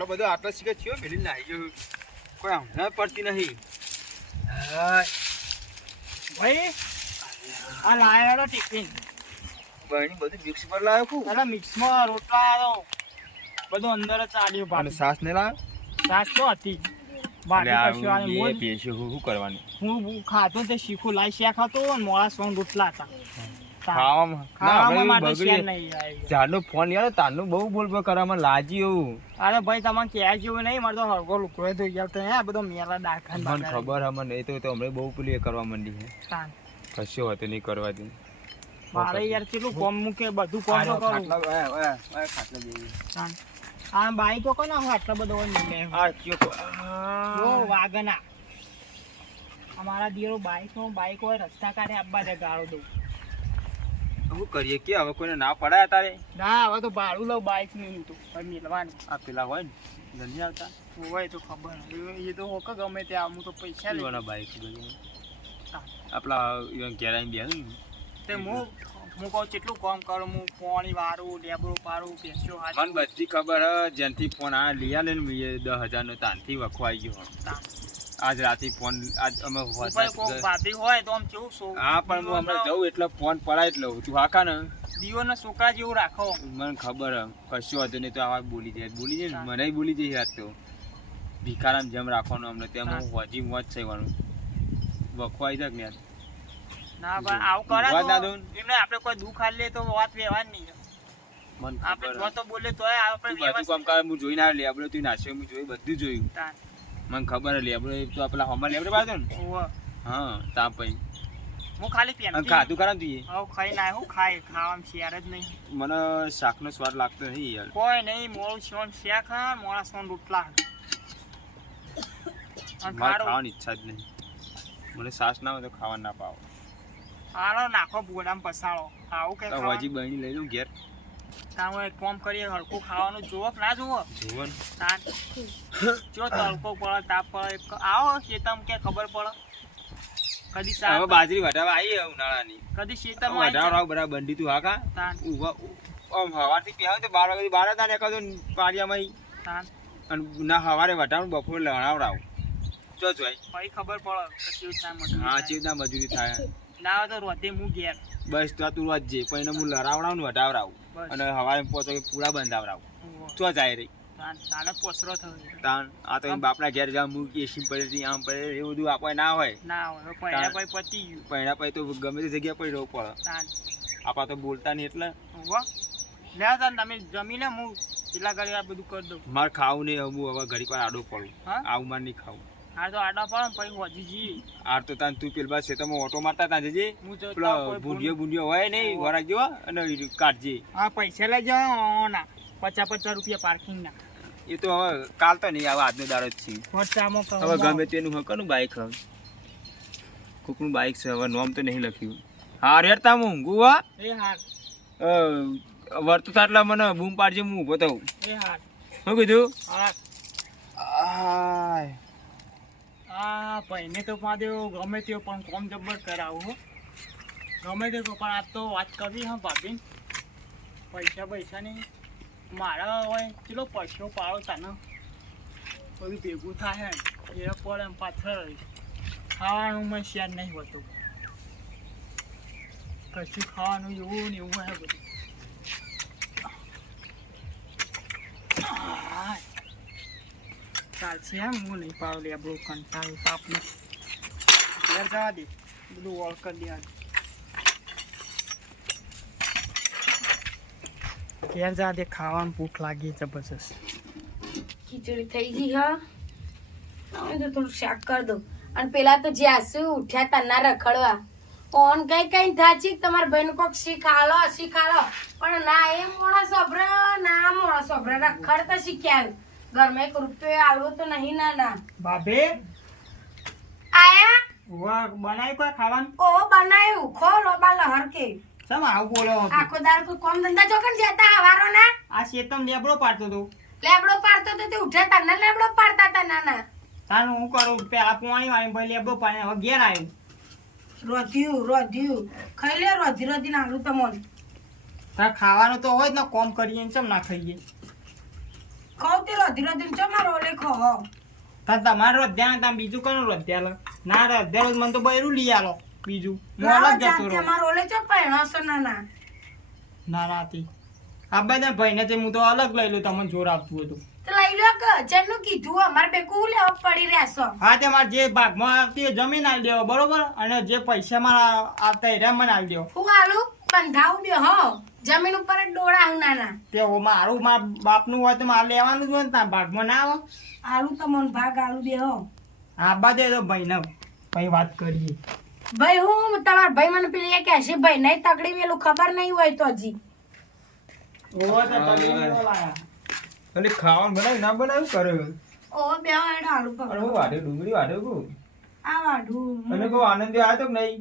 આટલો બધો આટલો શીખે થયો મેલી નાઈ ગયો કોઈ હમણાં પડતી નહીં ભાઈ આ લાયો ટિફિન બહેની બધું મિક્સ પર લાવ્યો કુ અલા મિક્સમાં રોટલા આવ્યો બધું અંદર જ ચાલ્યું અને સાસ ને લાવ્યો સાસ તો હતી શું કરવાનું હું ખાતો તે શીખું લાઈ શેક હતો અને મોળા સોન રોટલા હતા ચારનો ફોન યાર તારનું બહુ બોલ કરવામાં લાજી એવું અરે ભાઈ તમે ક્યાં જેવું નહીં મારે તો હળગો લુકડો થઈ ગયો તો હે બધો મેલા દાખલ મને ખબર હે મને તો હમણાં બહુ પેલી કરવા માંડી છે કશો હતો નહીં કરવા દે મારે યાર કેટલું કોમ મૂકે બધું કોમ તો કરું આ બાઈક તો કોના હોય આટલા બધો વાગના અમારા દિયરો બાઈક હોય રસ્તા કાઢે આબા દે ગાળો દઉં શું કરીએ કે હવે કોઈને ના પડાય તારે ના હવે તો ભાડું લઉં બાઈક નું તો મેળવાનું આ પેલા હોય ને જલ્દી આવતા હોય તો ખબર એ તો હોક ગમે ત્યાં હું તો પૈસા લેવાના બાઈક આપણા ઘેર આવીને બેસું તે હું કહું કેટલું કામ કરું હું પાણી વારું લેબડો પારું પેસ્યો મને બધી ખબર હે જ્યાંથી ફોન આ લઈ આલે ને 10,000 નો તાનથી વખવાઈ ગયો આજ રાતે ફોન આજ અમે ભાભી હોય તો આમ કેવું શું હા પણ હું હમણાં જઉં એટલે ફોન પડાય જ લઉં તું હાકા ને દીવોના છોકરા જેવું રાખો મને ખબર હે કશું હતું નહીં તો આવા બોલી જાય ને મને બોલી જાય યાદ તો ભિખારામ જેમ રાખવાનું અમને તેમ હજી મોજ છે વાનું વખવાઈ જાય ને યાર ના પણ આવું કરે તો એમને આપણે કોઈ દુઃખ આલે તો વાત વ્યવહાર નહીં મને આપણે જો તો બોલે તોય આપણે બધું કામ કરે હું જોઈને આ લેબડો તું નાસ્યો હું જોઈ બધું જોયું મને ખબર હે લેબડો તો આપલા હમણાં લેબડો પાડો ને હા તા પછી હું ખાલી પેન ખાધું કરા તું હવે ખાઈ ના હું ખાવામાં શેર જ નહીં મને શાકનો સ્વાદ લાગતો નથી યાર કોઈ નહીં મોળું સોન શેક હા મોળા સોન રોટલા ખાવાની ઈચ્છા જ નહીં મને સાસ ના હોય તો ખાવા ના પાવ હાલો નાખો બોડામાં પસાળો આવું કે હજી બહેની લઈ લઉં ઘેર તારે એક કામ કરીએ હલકું ખાવાનું જોવો કે ના જોવો જોવન જો તડકો પડે તાપ પડે આવો શેતમ કે ખબર પડે કદી હવે બાજરી વટાવા આવી ઉનાળાની કદી શેતમ વટાવા બરાબર બંડી તું હાકા આમ હવારથી પહેવા તો 12 વાગે 12 તાને કદો પાડિયામાં અને ના હવારે વટાવાનું બપોરે લણાવરાવ જો જોઈ ભાઈ ખબર પડે કે કેવું થાય હા ચેવના મજૂરી થાય ના તો રોતે હું ઘેર બસ તો તું રોજ જે પછી હું લડાવડાવ ને વટાવરાવ અને હવારે પહોંચો કે પૂરા બંધાવરાવ તો જાય રહી તાને પોસરો થયો તાન આ તો બાપના ઘેર જા મૂકી એસી પડે આમ પડે એ બધું આપણે ના હોય પૈણા પછી પતી ગયું પૈણા પછી તો ગમે તે જગ્યા પર રહેવું પડે આપણા તો બોલતા નહીં એટલે લે તાન તમે જમીને હું પેલા ઘરે આ બધું કરી દઉં મારે ખાવું નહીં હું હવે ઘડીક વાર આડો પડું આવું મારે નહીં ખાવું હા તો આડા પડે પછી હોજી જી આ તો તાન તું પેલા છે તમે ઓટો મારતા તાં જજે પેલો ભૂંડિયો હોય નહીં વરા જેવો અને કાઢજે હા પૈસા લઈ જાઓ ના 50 રૂપિયા પાર્કિંગ ના એ તો હવે કાલ તો નહીં આવે આજનો દાડો જ છે હવે ગમે તેનું હકનું બાઈક હવે કોકનું બાઈક છે હવે નોમ તો નહીં લખ્યું હા રેડતા હું ગુવા એ હાર વર્તું થાય એટલે મને બૂમ પાડજે હું ઊભો થઉં એ હાર શું કીધું હા પૈને તો પાડે ગમે તે પણ કોમ જબ્બર કરાવું ગમે તે પણ આ તો વાત કરવી હા ભાભી પૈસા નહીં મારા હોય ચલો પૈસો પાડો તાને બધું ભેગું થાય એ પડે એમ પાછળ ખાવાનું મેં શેર નહીં હોતું કશું ખાવાનું એવું ને એવું હે બધું ચાલશે એમ હું નહીં પાડો લે બહુ કંટાળું તાપનું ઘેર જવા દે બધું વોલ કરી દેવાનું ઘેર જા દે ખાવાનું ભૂખ લાગી જબરજસ્ત ખીચડી થઈ ગઈ હા હવે તો થોડું શાક કરી દઉં અને પેલા તો જ્યાસુ ઉઠ્યા તના રખડવા કોણ કઈ થાચી તમારા ભાઈ કોક શીખાલો પણ ના એ મોણા સોભરા રખડતા શીખ્યા ઘરમાં 1 રૂપિયો આલવો તો નહીં ના બાબે આયા વાહ બનાવ્યું કોઈ ખાવાનું ઓ બનાવ્યું ખોલો બા લહર કે સમ આવું બોલો આખો દાર કોઈ કોમ ધંધા ચોકન જતા હવારો ના આ શેતમ લેબડો પાડતો તો તે ઉઠ્યા તને લેબડો પાડતા તા નાના તાન હું કરું પેલા પાણી વાળી ભાઈ લેબડો પાણી હવે ઘેર આવ્યું રોધ્યું ખાઈ લે રોધી નાલું તમોન તાર ખાવાનું તો હોય જ ને કોમ કરીએ ને ચમ ના ખાઈએ ખાવ તે રોધી રોધી ચો મારો ઓલે ખો તમારો ધ્યાન તમે બીજું કનું રોધ્યા ના રોધ્યા મને તો બૈરું લઈ આલો બીજું હું લાવો અલગ જતો જાતે રહું મારો ઓલે ચો પહેણો ના ના રાતી આ બધા ભાઈને તે હું તો અલગ લઈ લઉં તમને જોર આપતું હતું તો લઈ લો કે જેનું કીધું અમારે બેકું લેવા પડી રહેશો હા તે મારે જે ભાગમાં આવતી હોય જમીન આલી દેવો બરોબર અને જે પૈસા મારા આવતા એ મને આલી દેવો હું આલુ બંધાવું બે હો જમીન ઉપર જ ડોળા નાના તે મારું મારા બાપનું હોય તો મારે લેવાનું જ હોય ને તારા ભાગમાં ના આવે આલુ તમને ભાગ આલુ બે હો આબા દે તો ભાઈને પછી વાત કરીએ ભાઈ હું તમારા ભાઈ મને પેલી એ કહેશે ભાઈ નહીં તકડી વેલું ખબર નહીં હોય તો હજી ઓહો તો તમે કેવો લાયા અને ખાવાનું બનાવ્યું ના બનાવ્યું કરે ઓ બે હેડ આલુ અને પકડો હું વાઢે ડુંગળી વાઢે કહું આ વાઢું અને કહું આનંદ આવ્યો તો કે નહીં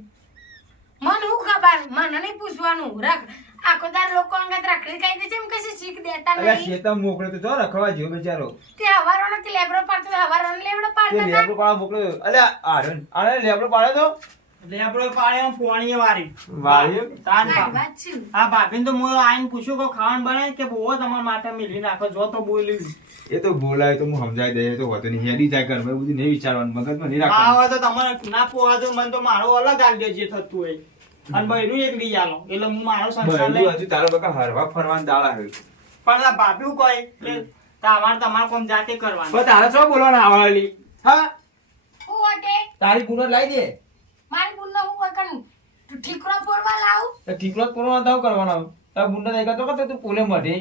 મને હું ખબર મને નહીં પૂછવાનું રાખ આખો તાર લોકો અંગત રાખડી કહી દે છે એમ કશે શીખ દેતા અલ્યા નહીં શેતા મોકલ્યો તો જો રખવા જેવો બિચારો તે હવારોનો તે લેબડો પાડતો હવારોનો લેબડો તે પાડતા હતા લેબડો પાડો મોકલ્યો અલ્યા આને લેબડો પાડ્યો તો લેબડો પાડ્યો પોણીએ વારી વાળ્યો તાન આ બા- વાત છે આ ભાભીને તો હું આઈને પૂછ્યું કે ખાવાનું બનાય કે બહુ તમારા માટે મિલી નાખો જો તો બોલ્યું એ તો બોલાય તો હું સમજાઈ દે તો હોતો નહીં હેડી જાય ઘરમાં એવું બધું નહીં વિચારવાનું મગજમાં નહીં આ રાખવાનું હોય તો તમારે ના પોવા મને તો મારો અલગ આલ દે જે થતું હોય અને બૈરું એક લઈ આલો એટલે હું મારો સંસાર લઈ હજુ તારો બકા હરવા ફરવાનું દાડા હે પણ આ ભાભી કહે કે તમારે કોમ જાતે કરવાનું પણ તારે શું બોલવાના આવવાલી હા હું વટે તારી ગુનો લાવી દે મારી બુનનો હું હોય કન ઠીકરો ફોરવા લાવું તો ઠીકરો જ પૂરો દાવ કરવાનો તાર ગુંડા નહીં કરતો કે તું પોલે મઢે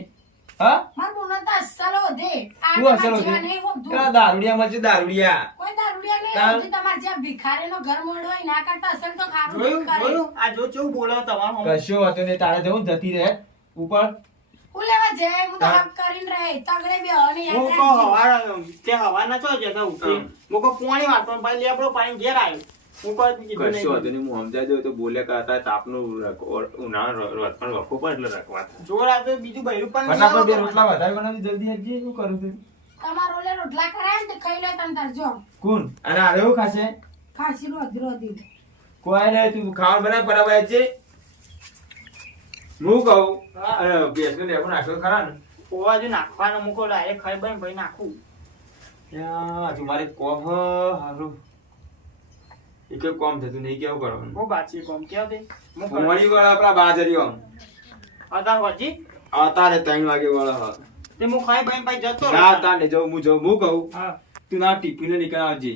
હા માર બુનનો તો અસલો દે તું અસલ જીવન હોતી નહીં હોતું. પેલા દારૂડિયા મળશે દારૂડિયા કોઈ દારૂડિયા નહીં તાર- હોતું. તમારે જ્યાં ભિખારીનો ઘર મોડો હોય ના કરતા અસલ તો ખારું જોયું કરે. જોયું આ જો કેવું બોલો તમારો કશો હતો ને તારે જવું ને જતી રહે ઉપર હું લેવા જાય હું તો તાર- હક કરીને રહે તગડે બે હવાની હું યાદ કહો રાખજે. હવાર તે હવારના ચો જતા ઉઠી હું કહો પોણી વાતો ભાઈ લેબડો પાણી ઘેર આવ્યો હું કોઈ કીધું કશો હતો નહીં ને હું સમજાઈ દઉં તો બોલે કરતા તાપનું ઉનાળો પણ વખો પર એટલે રાખવા જોર આ તો બીજું બૈરું પણ નહીં ફટાફટ બે આવતું. રોટલા વધારે બનાવી જલ્દી હજી શું કરું છું તમારો ઓલે રોટલા કરાય ને તે ખાઈ લે તમ તાર જો કોણ અને આ એવું ખાશે ખાસી રોધી રોધી કોઈ નહીં તું ખાવાનું બનાવ બરાબર છે હું કહું હા. અને ભેંસને લેવું નાખ્યો ખરા ને પોવા જો નાખવાનો મૂકો ડાયરેક્ટ ખાઈ બન ભાઈ નાખું ત્યાં હજુ મારે કોમ હારું એક કોમ થતું નહીં કેવું કરવાનું હું બાચી કોમ કેવ દે હું મોડી વાળા આપણા બાજરીઓ અતાર વજી અત્યારે 3 વાગે વાળા તે હું ખાઈ ભાઈ ભાઈ જતો ના રહું. તાને જાઉં હું કહું હા તું ના ટિફિન નીકળ આવજે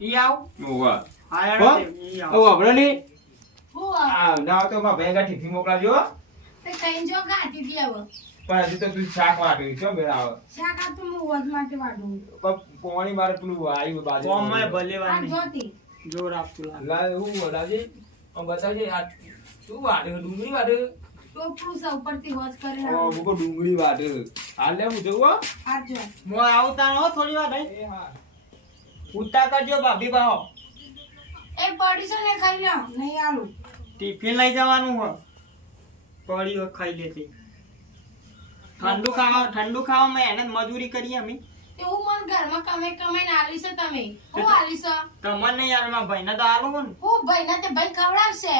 ઈ આવ ઓવા હા હો? ઈ આવ ઓ આપણે ની હું આ? આ ના તો માં ભેગા ટિફિન મોકલાજો તે ખાઈને જો ગાતી દી હવે પણ હજુ તો તું શાક વાટ્યું છો બેન આવ શાક આ તો હું વધ માટે વાઢું પોણી મારે પેલું આવ્યું બાજુ કોમ માં ભલે આ વાની જોતી જોર આપતું લાગે. લા હું બોલાવજે આમ બતાવજે આ તું વાટ્યું ડુંગળી વાટ્યું ટોપરું સૌ પરથી હોજ કરે ઓ મુકો ડુંગળી વાટ્યું હાલ લે હું જવું હો? આ જો હું આવતા હો થોડી વાર ભાઈ એ હા ઉતા કરજો ભાભી બાહો એ પડી છે ને ખાઈ લો નહીં આલું ટિફિન લઈ જવાનું હો પડી હોય ખાઈ લેતી ઠંડુ ખાવામાં એને મજૂરી કરીએ અમે એવું મન ઘરમાં કમાઈને આલી છે તમે હું આલી છે તમને નહીં યાર ભાઈ ને તો આલું ને હું ભાઈ ના તે ભાઈ ખવડાવશે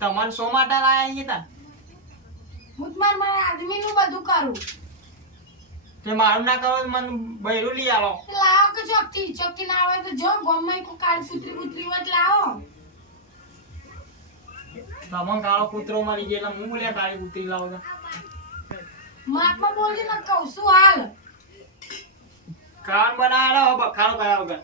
તમારે સો માટે લાયા છીએ તા હું મારા આદમી નું બધું કરું તે મારું ના કરો તો મને બૈરું લઈ આલો લાવો કે ચોકથી ના આવે તો જો ગમે કો કાળી પુત્રી વત લાવો તમને કાળો કૂતરો મળી ગયેલા હું બોલ્યા કાળી કૂતરી લાવો છો. માપમાં બોલજે ને કહું છું હાલ ખાવાનું બનાવો બખાડો કર્યા વગર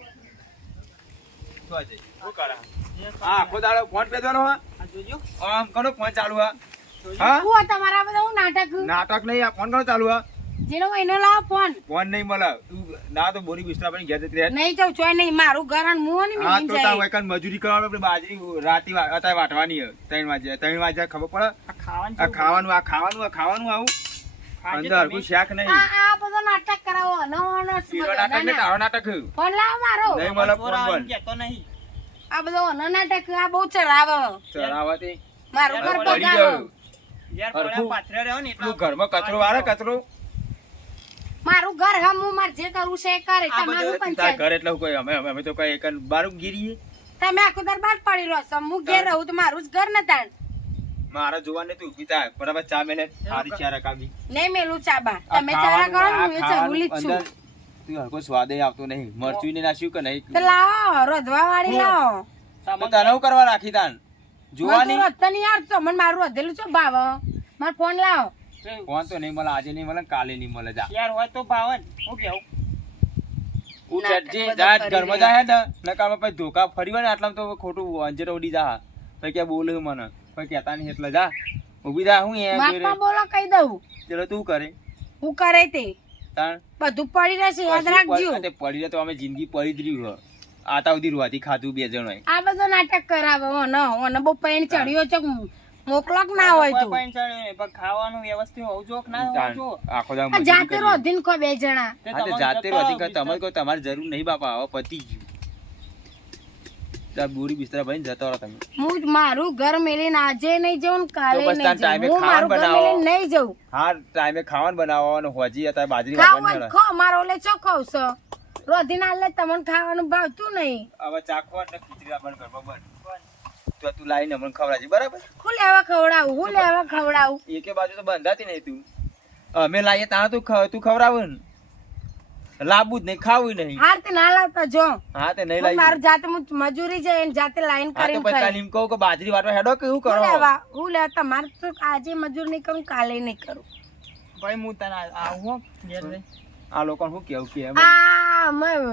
હા આખો દાડો ફોન પેદવાનો હા આ જોજો આમ કરો ફોન ચાલુ હા જોજો. હા હું તમારા બધા હું નાટક નાટક નહીં આ ફોન કરો ચાલુ હા જેનો મહિનો લાવો ફોન ફોન નહીં મળે તું ના તો બોરી બિસ્તરા પણ ઘેર જતી રહે નહીં જાઉં ચોય નહીં મારું ઘર અને મું ને હા મિલી તો તાર જાય વૈકન મજૂરી કરવાનું આપણે બાજરી રાતી અત્યારે વાટવાની હે 3 વાગે ખબર પડે આ ખાવાનું આ ખાવાનું આવું અંદર હરખું શાક નહીં આ બધો નાટક કરાવો અનો પીરો નાટક ને તારો નાટક હે. ફોન લાવો મારો નહીં મળે ફોન બંધ કેતો નહીં આ બધો અનો નાટક આ બહુ ચરાવે ચરાવતી મારું ઘર પડી બગાડો ગયું યાર હરખું. પડ્યા પાથરે રહ્યો ને તું ઘરમાં કચરો વાળે કચરો મારું ઘર હમ હું માર જે કરવું છે એ કરે આ તમારું બધું તાર પંચાયત ઘર એટલે હું કઈ અમે તો કઈ એક બારું ગીરીએ તમે આખો દર બાદ પડી રહ્યો છો હું ઘેર રહું તો મારું જ ઘર ન તાણ મારા જોવાને તું ઊભી થાય બરાબર ચા મેલે સારી ચા રકાવી નહીં મેલું ચાબા તમે ચારા કરો ને હું એ ચરુલી જ છું તું હરકો સ્વાદ આવતો નહીં મરચું ને નાખ્યું કે નહીં તો લાવો રોધવા વાળી લાવો તો તને હું કરવા રાખી તાન જોવાની રોધતા નહીં યાર તો મને મારું રોધેલું છો ભાવ મારો ફોન લાવો ફોન તો નહીં મળે આજે નહીં મળે કાલે નહીં મળે જા યાર હોય તો ભાવન હું કેવું ઉઠજે જા ઘરમાં જાય ને નકામાં પછી ધોકા ફરી હોય ને આટલામાં તો ખોટું અંજર ઉડી જા પછી ક્યાં બોલે મને પછી કહેતા નહીં એટલે જા ઊભી જા હું એ બાપા બોલો કહી દઉં ચલો તું કરે હું કરે તે તાણ બધું પડી રહેશે યાદ રાખજો તે પડી રહે તો અમે જિંદગી પડી જ રહ્યું આતા સુધી રૂવાથી ખાધું બે જણ આ બધો નાટક કરાવે ઓને બહુ પૈણ ચડ્યો છે મોકલોક ના હોય તો પણ ખાવાનું વ્યવસ્થિત હોવું જો ના હોવું જો આખો દામ જાતે રોધીને ખો બે જણા જાતે રોધી કર તમારે કોઈ તમારે જરૂર નહીં બાપા હવે પતી ગયું બોરી બિસ્તરા ભાઈ જતો રહો તમે હું મારું ઘર મેલીને આજે નહીં જઉં કાલે તો બસ નહીં ટાઈમે જઉં હું મારું ઘર ખાવાનું મેલીને નહીં જઉં હા ટાઈમે ખાવાનું બનાવવાનું હોજી હતા બાજરી ખાવાનું ખો મારો ઓલે ચો ખાવ છો રોધીને આલે તમને ખાવાનું ભાવતું નહીં હવે ચાખવા એટલે ખીચડી આપણ કરવા બંધ તો તું લાઈને મને ખવડાવજે બરાબર હું લેવા ખવડાવું એકે બાજુ તો બંધાતી નહીં તું અમે લાવીએ ત્યાં તું ખવડાવે ને લાવવું જ નહીં ખાવું નહીં હાર તે ના લાવતા જો હા તે નહીં હું લાવી મારું જાતે મજૂરી જાય જાતે લાઈન હા તો કરીને પછી ખાઈ એમ કહું કે બાજરી વાટવા હેડો કે શું કરો હું લેવા તમારે તો આજે મજૂર નહીં કરું કાલે નહીં કરું ભાઈ હું તને આવું ઘેર રે આ લોકો શું કેવું કે આ મેં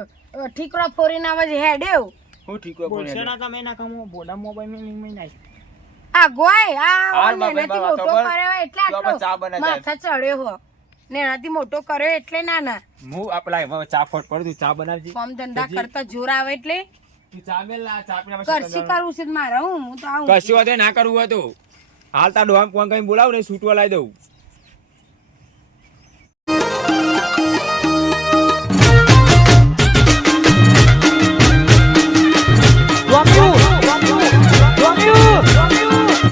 ઠીકરો ફોરીને આવે હેડ્યો હું ઠીકો બોલશે ના તમે ના કમો બોલા મોબાઈલ માં નહીં નાખ આ ગોય આ હાર ઓને બાપા, એનાથી બાપા, મોટો ખબર? કર્યો એટલે તો આપણે ચા આટલો બનાવી માથા ચડ્યો હો ને એનાથી મોટો કર્યો એટલે ના હું આપલા ચા ફોટ પડું તું ચા બનાવજી કામ ધંધા કરતા જોર આવે એટલે તું ચા મેલ ના ચા પીને કરશી કરવું છે મારે હું તો આવું કશું વધે ના કરવું હોય તો હાલ તાર ડોહામ કોણ કઈ બોલાવ ને છૂટવા લાવી દઉં